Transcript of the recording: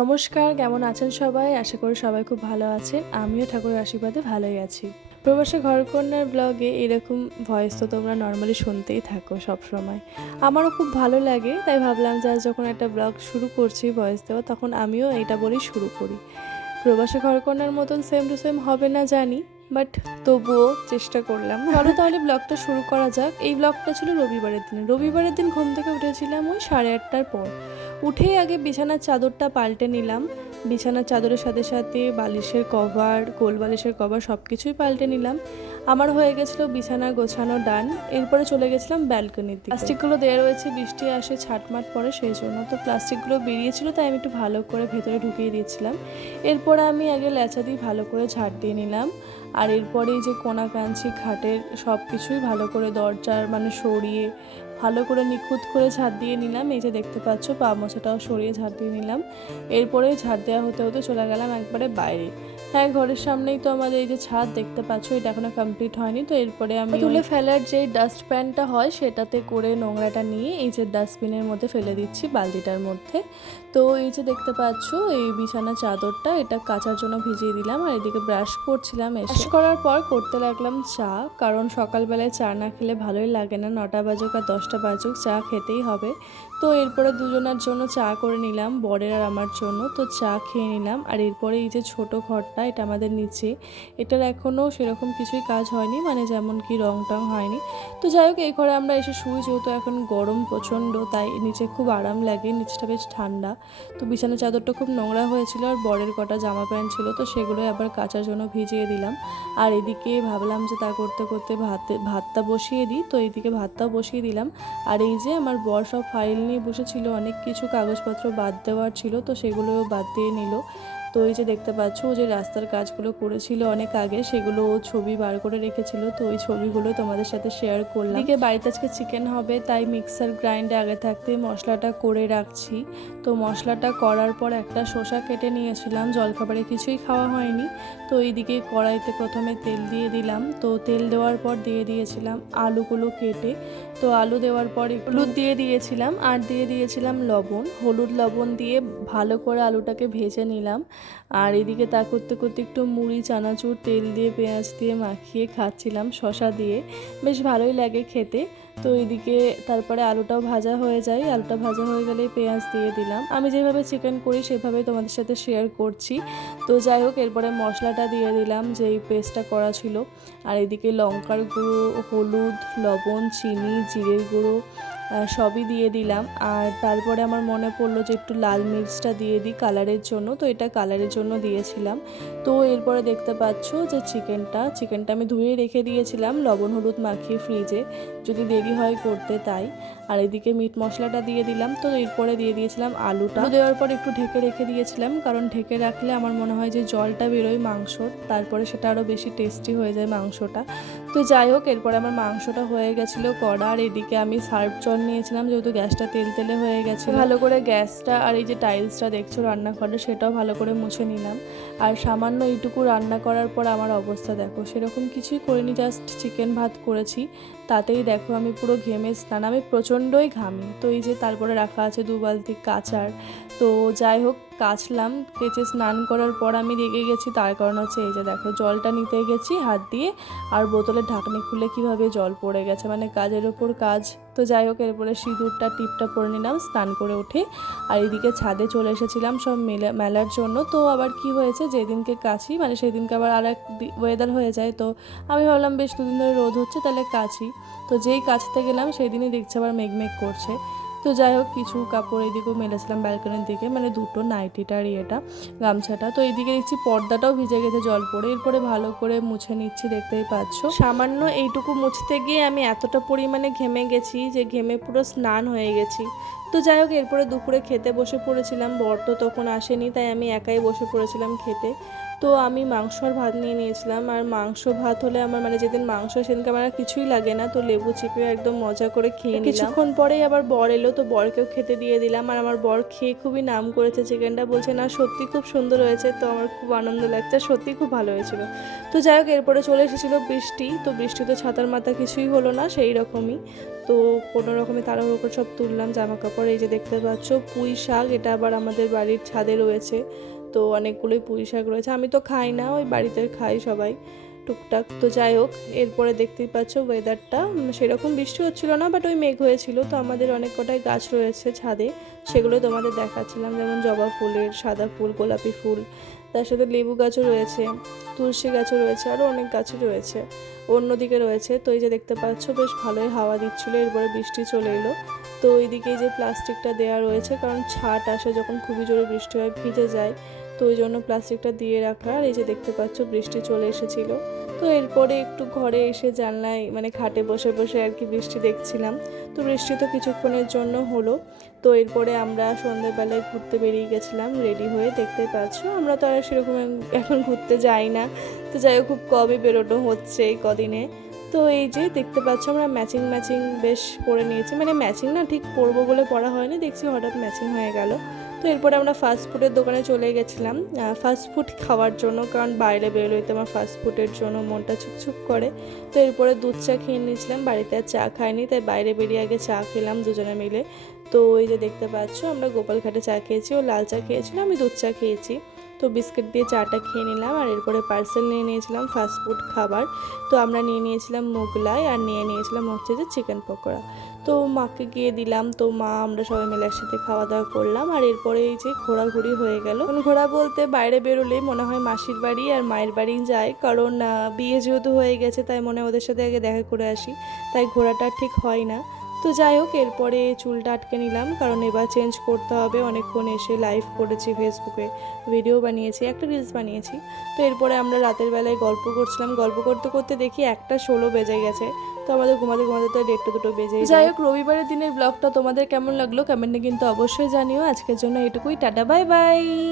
নমস্কার, কেমন আছেন সবাই? আশা করি সবাই খুব ভালো আছেন। আমিও ঠাকুরের আশীর্বাদে ভালোই আছি। প্রবাসী ঘরকন্যার ব্লগে এরকম ভয়েস তো তোমরা নরমালি শুনতেই থাকো সবসময়। আমারও খুব ভালো লাগে, তাই ভাবলাম যে আজ যখন একটা ব্লগ শুরু করছি ভয়েস দেওয়া, তখন আমিও এইটা বলেই শুরু করি। প্রবাসী ঘরকন্যার মতন সেম টু সেম হবে না জানি, বাট তবুও চেষ্টা করলাম। চলো তাহলে ব্লগটা শুরু করা যাক। এই ব্লগটা ছিল রবিবারের দিন। রবিবারের দিন ঘুম থেকে উঠেছিলাম ওই 8:30টার পর। উঠেই আগে বিছানার চাদরটা পাল্টে নিলাম। বিছানার চাদরের সাথে সাথে বালিশের কভার, কোল বালিশের কভার সব কিছুই পাল্টে নিলাম। আমার হয়ে গেছিলো বিছানা গোছানো ডান। এরপরে চলে গেছিলাম ব্যালকনির দিকে। প্লাস্টিকগুলো দেওয়া রয়েছে, বৃষ্টি আসে ছাটমাট পড়ে সেই জন্য, তো প্লাস্টিকগুলো বেরিয়েছিল তাই আমি একটু ভালো করে ভেতরে ঢুকিয়ে দিয়েছিলাম। এরপরে আমি আগে ল্যাচা দিয়ে ভালো করে ঝাড় দিয়ে নিলাম। আর এরপরে এই যে কোনা কাঞ্চি খাটের সব কিছুই ভালো করে দরজার সরিয়ে ভালো করে নিখুঁত করে ঝাড় দিয়ে নিলাম। এই যে দেখতে পাচ্ছ পা মোছাটাও সরিয়ে ঝাড় দিয়ে নিলাম। এরপরে ঝাড় দেওয়া হতে হতে চলে গেলাম একবারে বাইরে। হ্যাঁ, ঘরের সামনেই তো আমাদের এই যে ছাদ দেখতে পাচ্ছ, এটা এখনো কমপ্লিট হয়নি। তো এরপরে আমি তুলে ফেলার যে ডাস্টপ্যানটা হয় সেটাতে করে নোংরাটা নিয়ে এই যে ডাস্টবিনের মধ্যে ফেলে দিচ্ছি, বালতিটার মধ্যে। তো এই যে দেখতে পাচ্ছ এই বিছানা চাদরটা এটা কাচার জন্য ভিজিয়ে দিলাম। আর এদিকে ব্রাশ করছিলাম। ব্রাশ করার পর করতে লাগলাম চা, কারণ সকালবেলায় চা না খেলে ভালোই লাগে না। 9টা বাজুক আর 10টা বাজুক চা খেতেই হবে। তো এরপরে দুজনের জন্য চা করে নিলাম, বরের আর আমার জন্য। তো চা খেয়ে নিলাম। আর এরপরে এই যে ছোট ঘরটা, এটা আমাদের নিচে, এটার এখনও সেরকম কিছুই কাজ হয়নি, যেমন কি রং টং হয়নি। তো যাই হোক, এই ঘরে আমরা এসে শুই, যেহেতু এখন গরম প্রচণ্ড, তাই নিচে খুব আরাম লাগে, নিচটা বেশ ঠান্ডা। তো বিছানা চাদরটা খুব নোংরা হয়েছিল আর বরের কটা জামা প্যান্ট ছিল, তো সেগুলোই আবার কাচার জন্য ভিজিয়ে দিলাম। আর এদিকে ভাবলাম যে তা করতে করতে ভাতটা বসিয়ে দিই, তো এইদিকে ভাতটাও বসিয়ে দিলাম। আর এই যে আমার বর সব ফাইল নিয়ে বসেছিল, অনেক কিছু কাগজপত্র বাদ দেওয়ার ছিল, তো সেগুলোও বাদ দিয়ে নিল। তো এই যে দেখতে পাচ্ছ ও যে রাস্তার কাজগুলো করেছিল অনেক আগে, সেগুলো ও ছবি বার করে রেখেছিল, তো ওই ছবিগুলো তোমাদের সাথে শেয়ার করলাম। এদিকে বাড়িতে আজকে চিকেন হবে, তাই মিক্সার গ্রাইন্ডে আগে থাকতে মশলাটা করে রাখছি। তো মশলাটা করার পর একটা শসা কেটে নিয়েছিলাম, জলখাবারে কিছুই খাওয়া হয়নি। তো এইদিকে কড়াইতে প্রথমে তেল দিয়ে দিলাম। তো তেল দেওয়ার পর দিয়ে দিয়েছিলাম আলুগুলো কেটে। তো আলু দেওয়ার পর হলুদ দিয়ে দিয়েছিলাম আর দিয়ে দিয়েছিলাম লবণ। হলুদ লবণ দিয়ে ভালো করে আলুটাকে ভেজে নিলাম। আর এদিকে তা করতে করতে একটু মুড়ি, চানাচুর, তেল দিয়ে পেঁয়াজ দিয়ে মাখিয়ে খাচ্ছিলাম শসা দিয়ে, বেশ ভালোই লাগে খেতে। তো এইদিকে তারপরে আলুটাও ভাজা হয়ে যায়, আলুটা ভাজা হয়ে গেলেই পেঁয়াজ দিয়ে দিলাম। আমি যেভাবে চিকেন করি সেভাবে তোমাদের সাথে শেয়ার করছি। তো যাই হোক, এরপরে মশলাটা দিয়ে দিলাম যেই পেস্টটা করা ছিল। আর এদিকে লঙ্কার গুঁড়ো, হলুদ, লবণ, চিনি, জিরের গুঁড়ো সবই দিয়ে দিলাম। আর তারপরে আমার মনে পড়লো যে একটু লাল মির্চটা দিয়ে দিই কালারের জন্য, তো এটা কালারের জন্য দিয়েছিলাম। তো এরপরে দেখতে পাচ্ছ যে চিকেনটা আমি ধুয়ে রেখে দিয়েছিলাম লবণ হলুদ মাখিয়ে ফ্রিজে, যদি দেরি হয় করতে তাই। আর এদিকে মিট মশলাটা দিয়ে দিলাম। তো এরপরে দিয়ে দিয়েছিলাম আলুটা। দেওয়ার পর একটু ঢেকে রেখে দিয়েছিলাম, কারণ ঢেকে রাখলে আমার মনে হয় যে জলটা বেরোয় মাংসর, তারপরে সেটা আরও বেশি টেস্টি হয়ে যায় মাংসটা। তো যাই হোক, এরপরে আমার মাংসটা হয়ে গেছিলো কড়া। আর এদিকে আমি সার্ফ জল নিয়েছিলাম, যেহেতু গ্যাসটা তেল তেলে হয়ে গেছে। ভালো করে গ্যাসটা আর এই যে টাইলসটা দেখছো রান্নাঘরে, সেটাও ভালো করে মুছে নিলাম। আর সামান্য এইটুকু রান্না করার পর আমার অবস্থা দেখো, সেরকম কিছুই করিনি, জাস্ট চিকেন ভাত করেছি, তাতেই দেখো আমি পুরো ঘেমে স্নান, আমি প্রচণ্ডই ঘামি। তো এই যে তারপরে রাখা আছে 2 বালতি কাচার। তো যাই হোক, কাচলাম, কেচে স্নান করার পর আমি রেগে গেছি, তার কারণ হচ্ছে এই যে দেখো জলটা নিতে গেছি হাত দিয়ে, আর বোতলের ঢাকনি খুলে কিভাবে জল পড়ে গেছে, কাজের ওপর কাজ। তো যাই হোক, এরপরে সিঁদুরটা টিপটা পরে নিলাম স্নান করে উঠে। আর এদিকে ছাদে চলে এসেছিলাম সব মেলার জন্য। তো আবার কি হয়েছে, যেদিনকে কাছি সেদিনকে আবার আর এক ওয়েদার হয়ে যায়। তো আমি ভাবলাম বেশ 2 দিন ধরে রোদ হচ্ছে, তাহলে কাছি। তো যেই কাচতে গেলাম সেই দিনই দেখছি আবার মেঘমেঘ করছে। তো যাই হোক, কিছু কাপড় এইদিকেও মেলেছিলাম ব্যালকনির দিকে, দুটো নাইটিটা আর ইয়েটা গামছাটা। তো এইদিকে দেখছি পর্দাটাও ভিজে গেছে জল পড়ে। এরপরে ভালো করে মুছে নিচ্ছি, দেখতেই পাচ্ছ। সামান্য এইটুকু মুছতে গিয়ে আমি এতটা পরিমাণে ঘেমে গেছি যে ঘেমে পুরো স্নান হয়ে গেছি। তো যাই হোক, এরপরে দুপুরে খেতে বসে পড়েছিলাম, বর তো তখন আসেনি, তাই আমি একাই বসে পড়েছিলাম খেতে। তো আমি মাংস আর ভাত নিয়ে নিয়েছিলাম। আর মাংস ভাত হলে আমার যেদিন মাংস সেদিনকে আমার আর কিছুই লাগে না, তো লেবু চিপে একদম মজা করে খেয়ে নিলাম। কিছুক্ষণ পরেই আবার বর এলো, তো বরকেও খেতে দিয়ে দিলাম। আর আমার বর খেয়ে খুবই নাম করেছে চিকেনটা, বলছে না সত্যি খুব সুন্দর হয়েছে। তো আমার খুব আনন্দ লাগছে, সত্যি খুব ভালো হয়েছিল। তো যাই হোক, এরপরে চলে এসেছিলো বৃষ্টি। তো বৃষ্টি তো ছাতার মাথা কিছুই হলো না, সেই রকমই। তো তো কোনো রকমে তাড়াহুড়ো করে সব তুললাম জামা কাপড়। এই যে দেখতে পাচ্ছ পুঁই শাক, এটা আবার আমাদের বাড়ির ছাদে রয়েছে, তো অনেকগুলোই পুঁই শাক রয়েছে। আমি তো খাই না, ওই বাড়িতে খাই সবাই টুকটাক। তো যাই হোক, এরপরে দেখতেই পাচ্ছ ওয়েদারটা সেরকম বৃষ্টি হচ্ছিল না, বাট ওই মেঘ হয়েছিল। তো আমাদের অনেক কটাই গাছ রয়েছে ছাদে, সেগুলো তোমাদের দেখাচ্ছিলাম, যেমন জবা ফুলের, সাদা ফুল, গোলাপি ফুল, তার সাথে লেবু গাছও রয়েছে, তুলসী গাছও রয়েছে, আরও অনেক গাছই রয়েছে, অন্যদিকে রয়েছে। তো এই যে দেখতে পাচ্ছ বেশ ভালোই হাওয়া দিচ্ছিলো, এরপরে বৃষ্টি চলে এলো। তো ওইদিকে যে প্লাস্টিকটা দেওয়া রয়েছে, কারণ ছাট আসে যখন খুবই জোরে বৃষ্টি হয়, ভিজে যায়, তো ওই জন্য প্লাস্টিকটা দিয়ে রাখা। আর এই যে দেখতে পাচ্ছ বৃষ্টি চলে এসেছিলো। তো এরপরে একটু ঘরে এসে জানলায় মানে খাটে বসে বসে আর কি বৃষ্টি দেখছিলাম। তো বৃষ্টি তো কিছুক্ষণের জন্য হলো। তো এরপরে আমরা সন্ধ্যেবেলায় ঘুরতে বেরিয়ে গেছিলাম রেডি হয়ে, দেখতেই পাচ্ছ। আমরা তো আর সেরকম এখন ঘুরতে যাই না, তো যাই হোক খুব কমই বেরোনো হচ্ছে এই কদিনে। তো এই যে দেখতে পাচ্ছ আমরা ম্যাচিং ম্যাচিং বেশ পরে নিয়েছি, মানে ম্যাচিং না ঠিক পরবো বলে পরা হয়নি, দেখছি হঠাৎ ম্যাচিং হয়ে গেল। তো এরপরে আমরা ফাস্ট ফুডের দোকানে চলে গেছিলাম ফাস্ট ফুড খাওয়ার জন্য, কারণ বাইরে বেরোলেই তো আমার ফাস্ট ফুডের জন্য মনটা ছুকছুক করে। তো এরপরে দুধ চা খেয়ে নিয়েছিলাম, বাড়িতে আর চা খাইনি, তাই বাইরে বেরিয়ে আগে চা খেলাম দুজনে মিলে। তো এই যে দেখতে পাচ্ছ আমরা গোপালঘাটে চা খেয়েছি, ও লাল চা খেয়েছিল, আমি দুধ চা খেয়েছি। তো বিস্কিট দিয়ে চাটা খেয়ে নিলাম, আর এরপরে পার্সেল নিয়ে নিয়েছিলাম ফাস্টফুড খাবার। তো আমরা নিয়ে নিয়েছিলাম মোগলাই, আর নিয়ে নিয়েছিলাম হচ্ছে যে চিকেন পকোড়া। তো মাকে গিয়ে দিলাম, তো মা আমরা সবাই মিলে একসাথে খাওয়া দাওয়া করলাম। আর এরপরে এই যে ঘোরাঘুরি হয়ে গেল। ঘোরা বলতে বাইরে বেরোলেই মনে হয় মাসির বাড়ি আর মায়ের বাড়ি যায়, কারণ বিয়ে যেহেতু হয়ে গেছে, তাই মনে হয় ওদের সাথে আগে দেখা করে আসি, তাই ঘোরাটা ঠিক হয় না। তো যাই হোক, এরপরে চুলটা আটকে নিলাম, কারণ এবার চেঞ্জ করতে হবে। অনেকক্ষণ এসে লাইভ করেছি, ফেসবুকে ভিডিও বানিয়েছি, একটা রিলস বানিয়েছি। তো এরপরে আমরা রাতের বেলায় গল্প করছিলাম, গল্প করতে করতে দেখি 1:16 বেজে গেছে। তো আমাদের ঘুমাতে ঘুমাতে তো 1:30-2 বেজে। যাই হোক, রবিবারের দিনের ব্লগটা তোমাদের কেমন লাগলো কমেন্টে কিন্তু অবশ্যই জানিও। আজকের জন্য এটুকুই, টাটা বাই বাই।